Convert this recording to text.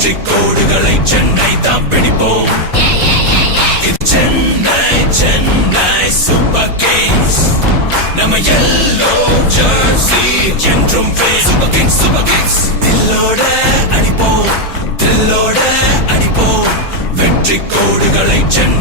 வெற்றி கோடுகளை சென்னை தான் பிடிப்போம். இது சென்னை சென்னை சூப்பர் கிங்ஸ். நம்ம எல்லோ ஜெர்சி என்றும் சூப்பர் கிங்ஸ் சூப்பர் கிங்ஸ். தில்லோட அடிப்போம் தில்லோட அடிப்போம். வெற்றி கோடுகளை சென்னை